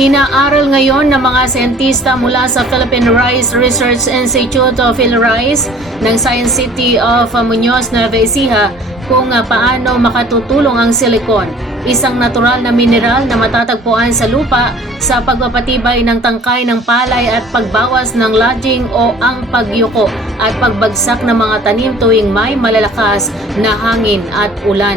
Inaaral ngayon ng mga siyentista mula sa Philippine Rice Research Institute of PhilRice ng Science City of Muñoz, Nueva Ecija kung ah, paano makatutulong ang silicon, isang natural na mineral na matatagpuan sa lupa sa pagpapatibay ng tangkay ng palay at pagbawas ng lodging o ang pagyuko at pagbagsak ng mga tanim tuwing may malalakas na hangin at ulan.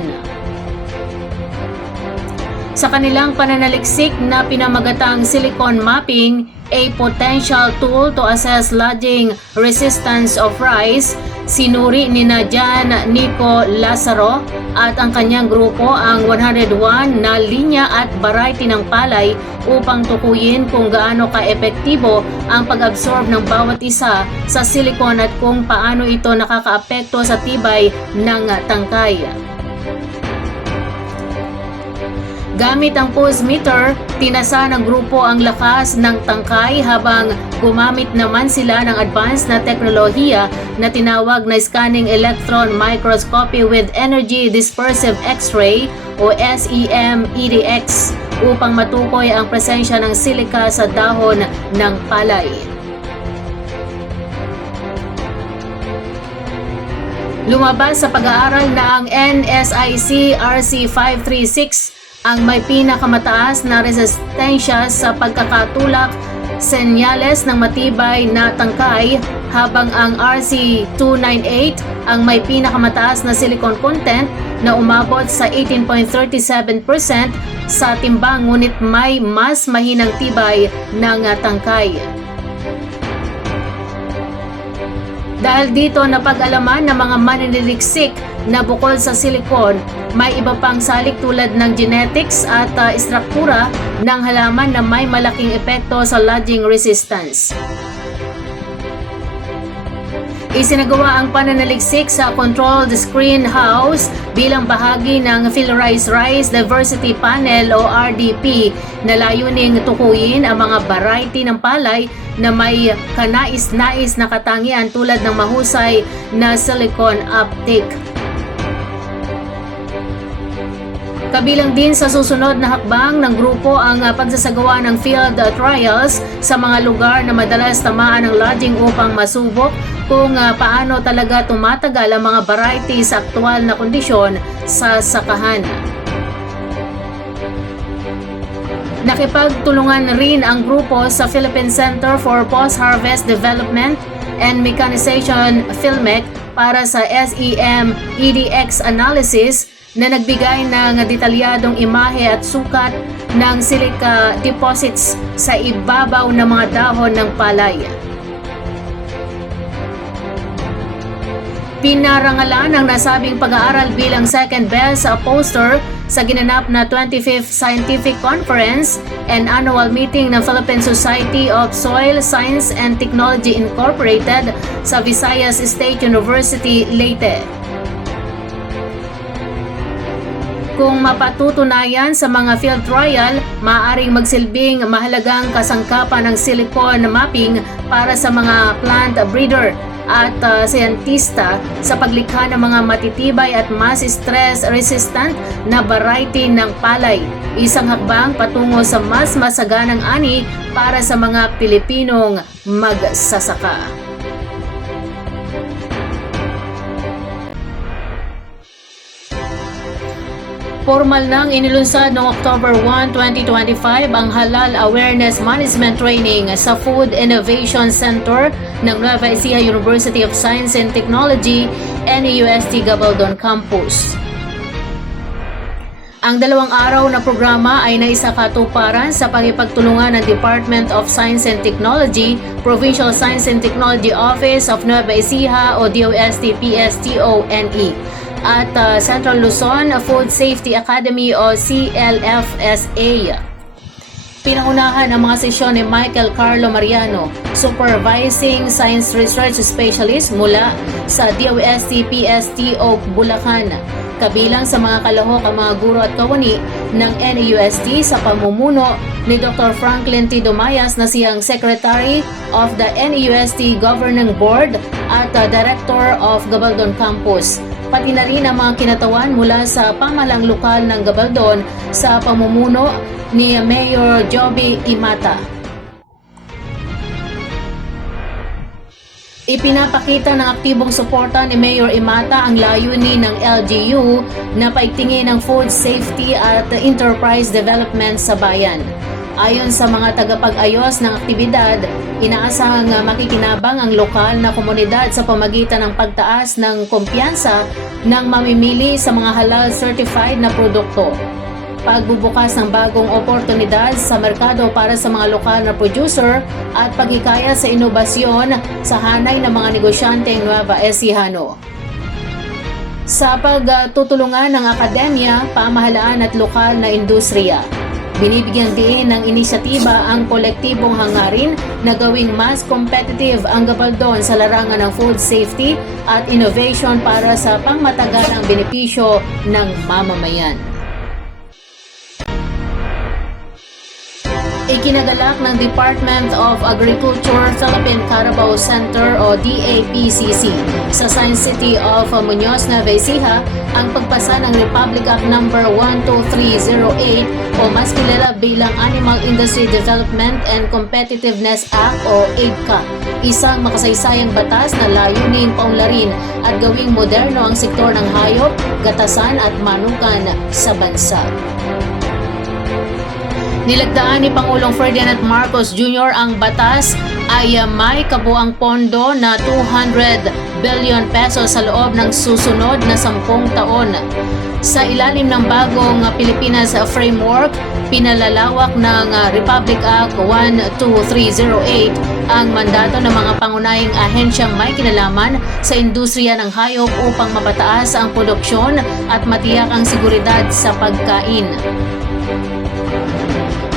Sa kanilang pananaliksik na pinamagatang silicon mapping, a potential tool to assess lodging resistance of rice, sinuri ni na Jan Nico Lazaro at ang kanyang grupo ang 101 na linya at variety ng palay upang tukuyin kung gaano ka-epektibo ang pag-absorb ng bawat isa sa silicon at kung paano ito nakakaapekto sa tibay ng tangkay. Gamit ang pulse meter, tinasa ng grupo ang lakas ng tangkay habang gumamit naman sila ng advanced na teknolohiya na tinawag na scanning electron microscopy with energy dispersive X-ray o E SEM EDX upang matukoy ang presensya ng silica sa dahon ng palay. Lumabas sa pag-aaral na ang NSIC RC536 ang may pinakamataas na resistensya sa pagkakatulak senyales ng matibay na tangkay habang ang RC298 ang may pinakamataas na silicon content na umabot sa 18.37% sa timbang ngunit may mas mahinang tibay ng tangkay. Dahil dito napag-alaman ng mga mananiliksik na bukod sa silicon, may iba pang salik tulad ng genetics at uh, istruktura ng halaman na may malaking epekto sa lodging resistance. Isinagawa ang pananaliksik sa Controlled Screen House bilang bahagi ng PhilRice Rice Diversity Panel o RDP na layuning tukuyin ang mga variety ng palay na may kanais-nais na katangian tulad ng mahusay na silicon uptake. Kabilang din sa susunod na hakbang ng grupo ang uh, pagsasagawa ng field uh, trials sa mga lugar na madalas tamaan ng lodging upang masubok kung uh, paano talaga tumatagal ang mga variety sa aktual na kondisyon sa sakahan. Nakipagtulungan rin ang grupo sa Philippine Center for Post-Harvest Development and Mechanization PhilMec para sa SEM EDX analysis na nagbigay ng detalyadong imahe at sukat ng silica deposits sa ibabaw ng mga dahon ng palay. Pinarangalan ang nasabing pag-aaral bilang second best poster sa ginanap na 25th Scientific Conference and Annual Meeting ng Philippine Society of Soil Science and Technology Incorporated sa Visayas State University, Leyte. Kung mapatutunayan sa mga field trial, maaaring magsilbing mahalagang kasangkapan ng silicon mapping para sa mga plant breeder at uh, siyentista sa paglikha ng mga matitibay at mas stress resistant na variety ng palay. Isang hakbang patungo sa mas masaganang ani para sa mga Pilipinong magsasaka. Formal nang inilunsad noong October 1, 2025 ang Halal Awareness Management Training sa Food Innovation Center ng Nueva Ecija University of Science and Technology, NUST Gabaldon Campus. Ang dalawang araw na programa ay naisakatuparan sa pagipagtulungan ng Department of Science and Technology, Provincial Science and Technology Office of Nueva Ecija o DOST-PSTONE at uh, Central Luzon Food Safety Academy o CLFSA. Pinaunahan ang mga sesyon ni Michael Carlo Mariano, Supervising Science Research Specialist mula sa DOST PSTO Bulacan. Kabilang sa mga kalahok ang mga guro at kawani ng NUST sa pamumuno ni Dr. Franklin T. Dumayas na siyang Secretary of the NUST Governing Board at uh, Director of Gabaldon Campus pati na rin ang mga kinatawan mula sa pamalang lokal ng Gabaldon sa pamumuno ni Mayor Joby Imata. Ipinapakita ng aktibong suporta ni Mayor Imata ang layunin ng LGU na paigtingin ang food safety at enterprise development sa bayan. Ayon sa mga tagapag-ayos ng aktibidad, inaasahang makikinabang ang lokal na komunidad sa pamagitan ng pagtaas ng kumpiyansa ng mamimili sa mga halal certified na produkto pagbubukas ng bagong oportunidad sa merkado para sa mga lokal na producer at paghikaya sa inobasyon sa hanay ng mga negosyanteng Nueva Ecijano. Sa pagtutulungan ng akademya, pamahalaan at lokal na industriya, binibigyan din ng inisyatiba ang kolektibong hangarin na gawing mas competitive ang Gabaldon sa larangan ng food safety at innovation para sa pangmatagalang benepisyo ng mamamayan. Ikinagalak ng Department of Agriculture Philippine Carabao Center o DAPCC sa Science City of Muñoz, Nueva Ecija ang pagpasa ng Republic Act No. 12308 o mas kilala bilang Animal Industry Development and Competitiveness Act o AIDCA. Isang makasaysayang batas na layunin paunlarin at gawing moderno ang sektor ng hayop, gatasan at manukan sa bansa. Nilagdaan ni Pangulong Ferdinand Marcos Jr. ang batas ay may kabuang pondo na 200 billion pesos sa loob ng susunod na sampung taon. Sa ilalim ng bagong Pilipinas Framework, pinalalawak ng Republic Act 12308 ang mandato ng mga pangunahing ahensyang may kinalaman sa industriya ng hayop upang mapataas ang produksyon at matiyak ang seguridad sa pagkain.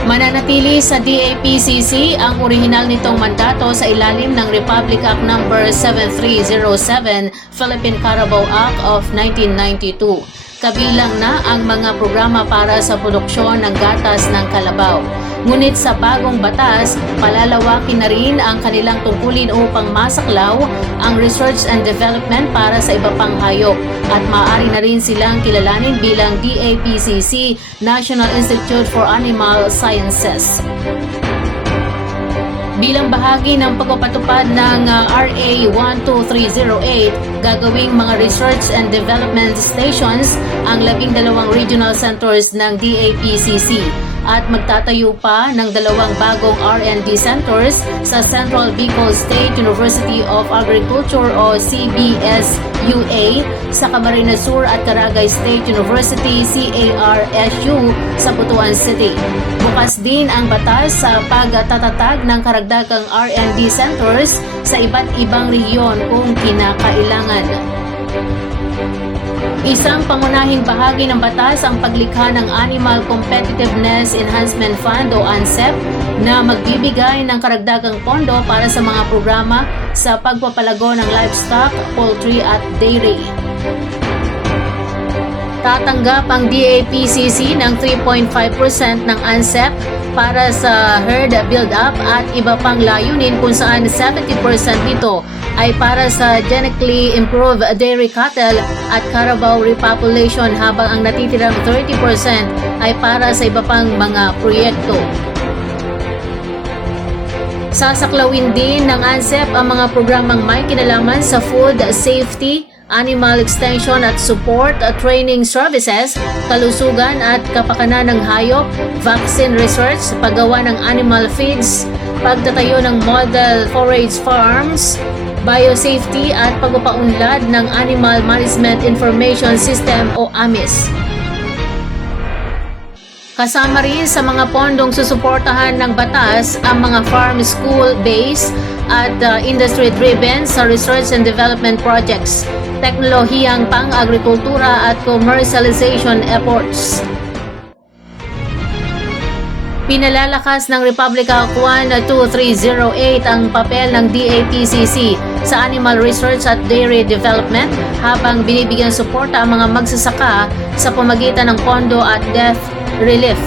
Mananatili sa DAPCC ang orihinal nitong mandato sa ilalim ng Republic Act No. 7307 Philippine Carabao Act of 1992. Kabilang na ang mga programa para sa produksyon ng gatas ng kalabaw. Ngunit sa bagong batas, palalawakin na rin ang kanilang tungkulin upang masaklaw ang research and development para sa iba pang hayop at maaari na rin silang kilalanin bilang DAPCC National Institute for Animal Sciences. Bilang bahagi ng pagpapatupad ng uh, RA 12308, gagawing mga research and development stations ang labing dalawang regional centers ng DAPCC at magtatayo pa ng dalawang bagong R&D centers sa Central Bicol State University of Agriculture o CBSUA sa Camarines Sur at Caragay State University CARSU sa Butuan City. Bukas din ang batas sa pagtatatag ng karagdagang R&D centers sa iba't ibang rehiyon kung kinakailangan. Isang pangunahing bahagi ng batas ang paglikha ng Animal Competitiveness Enhancement Fund o ANSEP na magbibigay ng karagdagang pondo para sa mga programa sa pagpapalago ng livestock, poultry at dairy. Tatanggap ang DAPCC ng 3.5% ng ANSEP para sa herd build-up at iba pang layunin kung saan 70% nito ay para sa genetically improved dairy cattle at Carabao repopulation habang ang natitirang 30% ay para sa iba pang mga proyekto. Sasaklawin din ng ANSEP ang mga programang may kinalaman sa food safety, animal extension at support at training services, kalusugan at kapakanan ng hayop, vaccine research, paggawa ng animal feeds, pagtatayo ng model forage farms, biosafety at pagpapaunlad ng Animal Management Information System o AMIS. Kasama rin sa mga pondong susuportahan ng batas ang mga farm school-based at uh, industry-driven sa research and development projects, teknolohiyang pang-agrikultura at commercialization efforts. Pinalalakas ng Republic Act 12308 ang papel ng DAPCC sa animal research at dairy development habang binibigyan suporta ang mga magsasaka sa pamagitan ng pondo at death relief.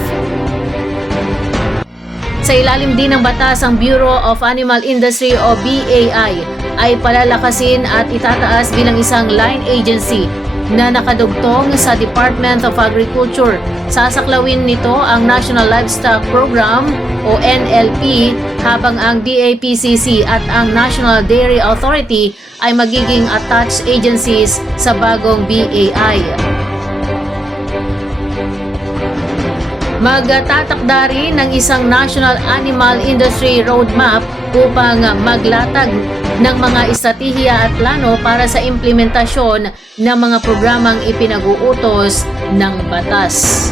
Sa ilalim din ng batas ang Bureau of Animal Industry o BAI ay palalakasin at itataas bilang isang line agency na nakadugtong sa Department of Agriculture. Sasaklawin nito ang National Livestock Program o NLP habang ang DAPCC at ang National Dairy Authority ay magiging attached agencies sa bagong BAI. Magtatakda rin ng isang National Animal Industry Roadmap upang maglatag ng mga estratehiya at plano para sa implementasyon ng mga programang ipinag-uutos ng batas.